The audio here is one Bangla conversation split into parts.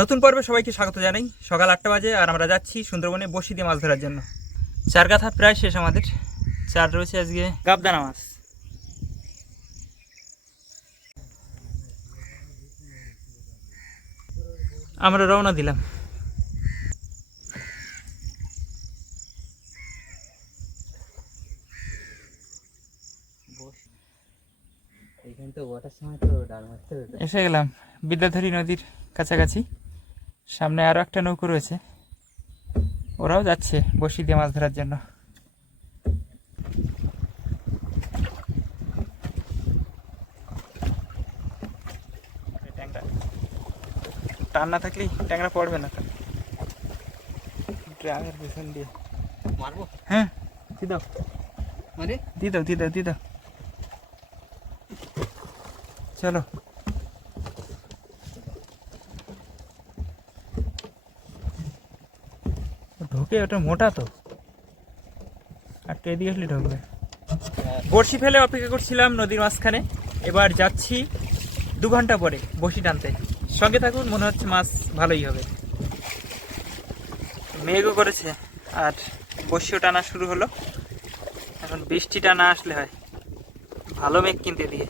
নতুন পর্বে সবাইকে স্বাগত জানাই। সকাল আটটা বাজে আর আমরা যাচ্ছি সুন্দরবনে বসি দিয়ে মাছ ধরার জন্য। চার গাথা প্রায় শেষ আমাদের। চার রয়েছে আজকে গাবদানা মাছ। আমরা রওনা দিলাম। এসে গেলাম। বিদ্যাধরী নদীর কাছাকাছি। সামনে আরও একটা নৌকো রয়েছে। ওরাও যাচ্ছে বসি দিয়ে মাছ ধরার জন্য। টান না থাকলেই ট্যাংরা পড়বে না। ড্রামের পেছন দিয়ে। মারবো? হ্যাঁ। দি দাও। মানে? দি দাও দি দাও দি দাও। চলো। ঢোকে, ওটা মোটা তো। তো এদিকে আসলে ঢুকবে। বড়শি ফেলে অপেক্ষা করছিলাম নদীর মাঝখানে। এবার যাচ্ছি দু ঘণ্টা পরে বসি টানতে। সঙ্গে থাকুন, মনে হচ্ছে মাছ ভালোই হবে। মেঘও করেছে, আর বসিও টানা শুরু হলো। এখন বৃষ্টিটা না আসলে হয়। ভালো মেঘ কিনতে দিয়ে।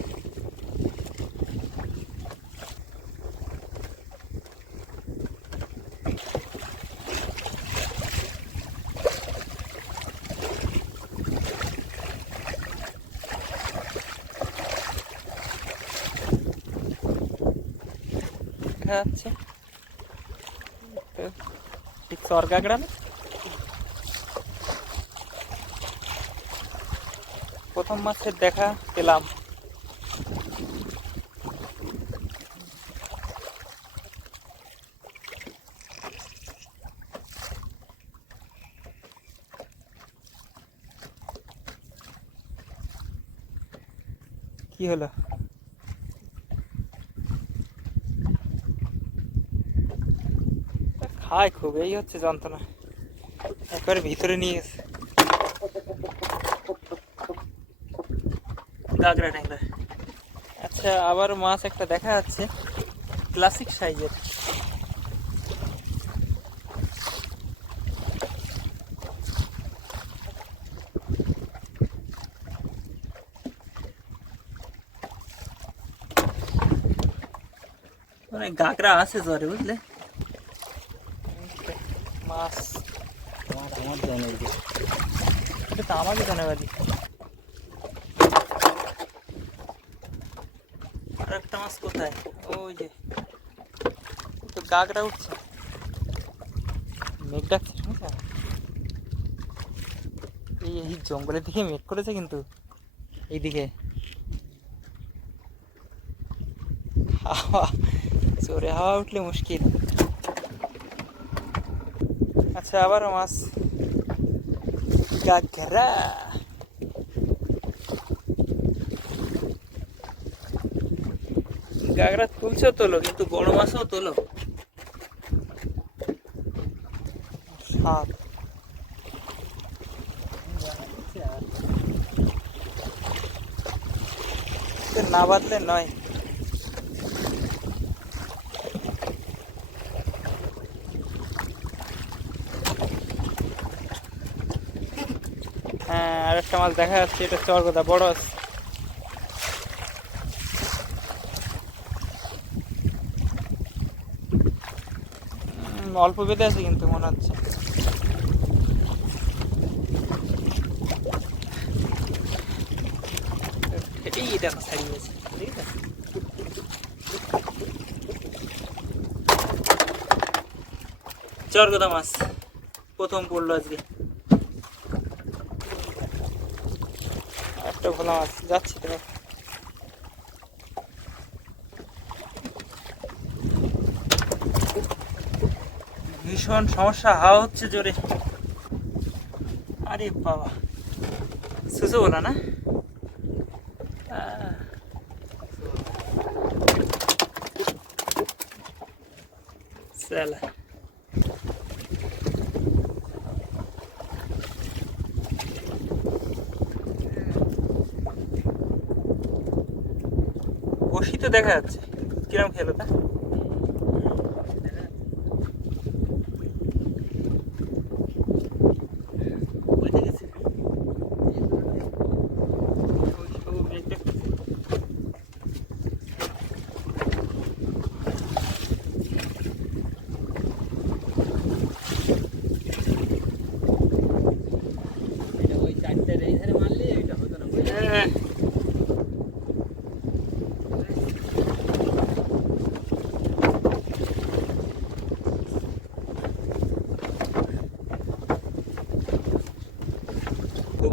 দেখা যাচ্ছে। ঠিক সরকাগড়া না প্রথম মাছের দেখা পেলাম। কি হলো? খায় খুব এই হচ্ছে যন্ত্রণা। একবারে ভিতরে নিয়ে গেছে। ট্যাংরা আচ্ছা আবার মাছ একটা দেখা যাচ্ছে। ক্লাসিক সাইজের। মানে গাগরা আছে জ্বরে, বুঝলে? মাছ। আমার আমার জনের যে। এটা তো আমাকে জানে জানাবাদি আর একটা মাছ কোথায়? ওই যে। তো গাগরা উঠছে। মেঘ ডাকছে শুনছো? এই এই জঙ্গলের দিকে মেঘ করেছে কিন্তু। এইদিকে। হাওয়া। জোরে হাওয়া উঠলে মুশকিল। আচ্ছা আবারও মাছ। গাগরা গাগরা তুলছো তোলো কিন্তু বড় মাছও তোলো। সাপ না বাঁধলে নয় হ্যাঁ আর একটা মাছ দেখা যাচ্ছে, এটা চরগদা বড় আছে। অল্প বেঁধে আছে কিন্তু মনে হচ্ছে। আছে। চরগদা মাছ, প্রথম পড়ল আজকে। একটা ভোলা মাছ। যাচ্ছে তো ভীষণ সমস্যা, হাওয়া হচ্ছে জোরে। আরে বাবা। সুসো বলা না? আহ। দেখা যাচ্ছে। কিরম খেলো তা?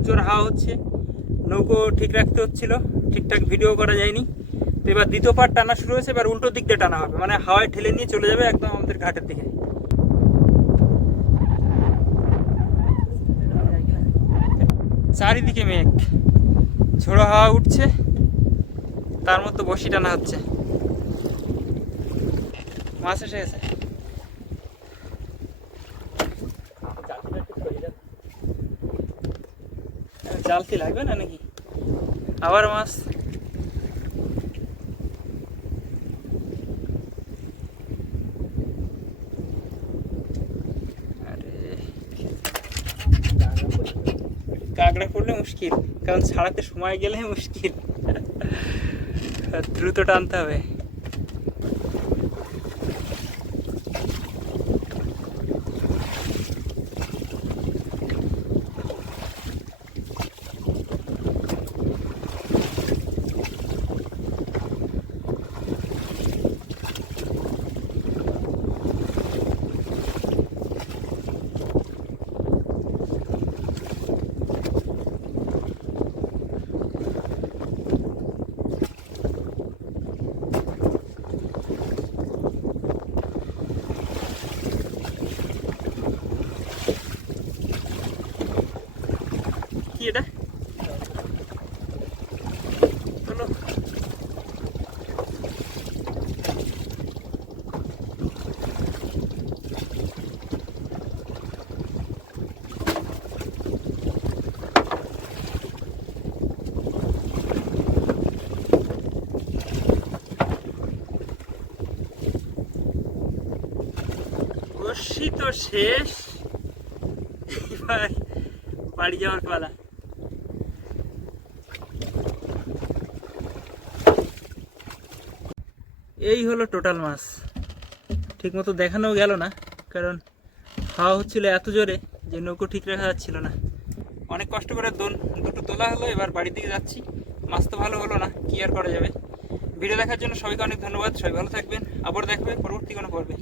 জোর হাওয়া হচ্ছে, নৌকো ঠিক রাখতে হচ্ছিল, ঠিকঠাক ভিডিও করা যায়নি। তো এবার দ্বিতীয় পার্ট টানা শুরু হয়েছে, এবার উল্টো দিক দিয়ে টানা হবে মানে হাওয়ায় ঠেলে নিয়ে চলে যাবে একদম আমাদের ঘাটের দিকে। চারিদিকে মেঘ, ঝোড়ো হাওয়া উঠছে, তার মধ্যে বসি টানা হচ্ছে। মাছ এসে গেছে। জাল লাগবে না নাকি? আবার মাছ। কাঁকড়া পড়লে মুশকিল, কারণ ছাড়াতে সময় গেলে মুশকিল। দ্রুত টানতে হবে। কি এটা চলো বসি তো শেষ এবার বাড়ি যাওয়ার পালা এই হলো টোটাল মাছ। ঠিক মতো দেখানো গেল না, কারণ হাওয়া হচ্ছিল এত জোরে যে নৌকো ঠিক রাখা যাচ্ছিল না। অনেক কষ্ট করে দোন দুটো তোলা হলো, এবার বাড়ির দিকে যাচ্ছি। মাছ তো ভালো হলো না, কি আর করা যাবে? ভিডিও দেখার জন্য সবাইকে অনেক ধন্যবাদ, সবাই ভালো থাকবেন, আবার দেখবে পরবর্তী কোনো পর্বে।